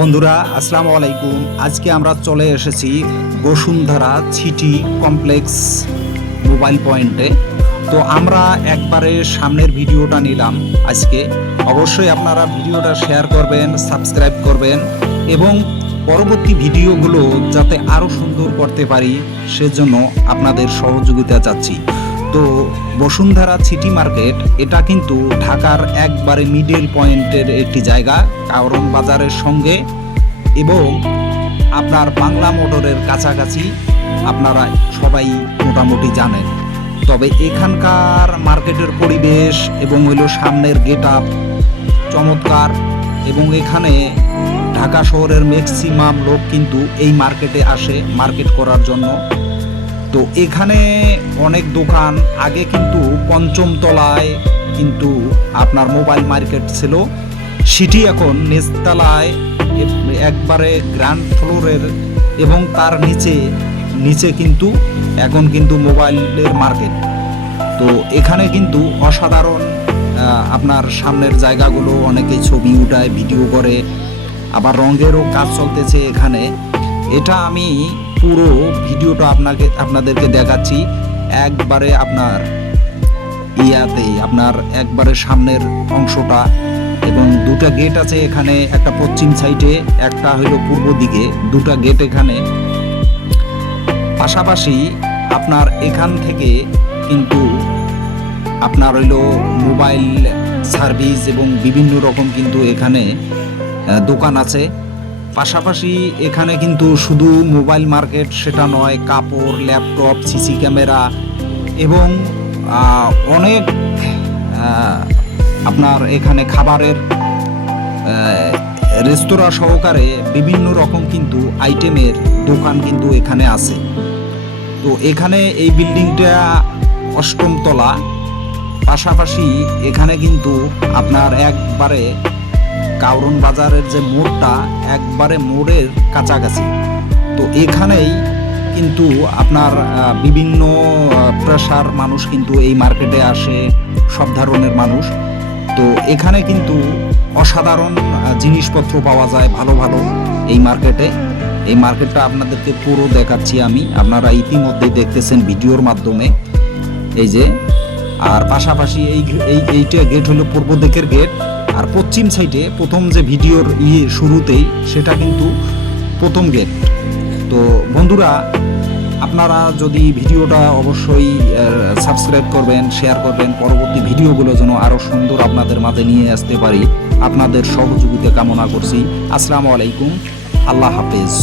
বন্ধুরা আসসালামু আলাইকুম। আজকে আমরা চলে এসেছি বসুন্ধরা সিটি কমপ্লেক্স মোবাইল পয়েন্টে। তো আমরা একবারে সামনের ভিডিওটা নিলাম আজকে। অবশ্যই আপনারা ভিডিওটা শেয়ার করবেন, সাবস্ক্রাইব করবেন এবং পরবর্তী ভিডিওগুলো যাতে আরও সুন্দর করতে পারি সেজন্য আপনাদের সহযোগিতা চাচ্ছি। তো বসুন্ধরা সিটি মার্কেট এটা কিন্তু ঢাকার একবারে মিডল পয়েন্টের একটি জায়গা, কারণ বাজারের সঙ্গে এবং আপনার বাংলা মোটরের কাছাকাছি আপনারা সবাই মোটামুটি জানেন। তবে এখানকার মার্কেটের পরিবেশ এবং সামনের গেট আপ চমৎকার, এবং এখানে ঢাকা শহরের ম্যাক্সিমাম লোক কিন্তু এই মার্কেটে আসে মার্কেট করার জন্য। তো এখানে অনেক দোকান, আগে কিন্তু পঞ্চম তলায় কিন্তু আপনার মোবাইল মার্কেট ছিল, সেটি এখন নিচতলায় একবারে গ্রাউন্ড ফ্লোরের এবং তার নিচে কিন্তু এখন কিন্তু মোবাইলের মার্কেট। তো এখানে কিন্তু অসাধারণ আপনার সামনের জায়গাগুলো অনেকেই ছবি উঠায়, ভিডিও করে, আবার রঙেরও কাজ চলতেছে এখানে। এটা আমি পুরো ভিডিওটা আপনাদেরকে দেখাচ্ছি একবারে আপনার আপনার একবারে সামনের অংশটা। এবং দুটা গেট আছে এখানে, একটা পশ্চিম সাইডে, একটা হইলো পূর্ব দিকে, দুটা গেট এখানে। পাশাপাশি আপনার এখান থেকে কিন্তু আপনার মোবাইল সার্ভিস এবং বিভিন্ন রকম কিন্তু এখানে দোকান আছে। পাশাপাশি এখানে কিন্তু শুধু মোবাইল মার্কেট সেটা নয়, কাপড়, ল্যাপটপ, সিসি ক্যামেরা এবং অনেক আপনার এখানে খাবারের রেস্তোরাঁ সহকারে বিভিন্ন রকম কিন্তু আইটেমের দোকান কিন্তু এখানে আছে। তো এখানে এই বিল্ডিংটা 8ম তলা। পাশাপাশি এখানে কিন্তু আপনার একবারে কাউরন বাজারের যে মোড়টা, একবারে মোড়ের কাছাকাছি। তো এখানেই কিন্তু আপনার বিভিন্ন পেশার মানুষ কিন্তু এই মার্কেটে আসে, সব ধরনের মানুষ। তো এখানে কিন্তু অসাধারণ জিনিসপত্র পাওয়া যায় ভালো ভালো এই মার্কেটে। এই মার্কেটটা আপনাদেরকে পুরো দেখাচ্ছি আমি, আপনারা ইতিমধ্যে দেখতেছেন ভিডিওর মাধ্যমে। এই যে, আর পাশাপাশি এইটা গেট হলো পূর্ব দিকের গেট, আর পশ্চিম সাইডে প্রথম যে ভিডিওর শুরুতেই সেটা কিন্তু প্রথম গেট। তো বন্ধুরা, আপনারা যদি ভিডিওটা অবশ্যই সাবস্ক্রাইব করবেন, শেয়ার করবেন, পরবর্তী ভিডিওগুলো যেন আরও সুন্দর আপনাদের মাঝে নিয়ে আসতে পারি, আপনাদের সহযোগিতা কামনা করছি। আসসালামু আলাইকুম, আল্লাহ হাফেজ।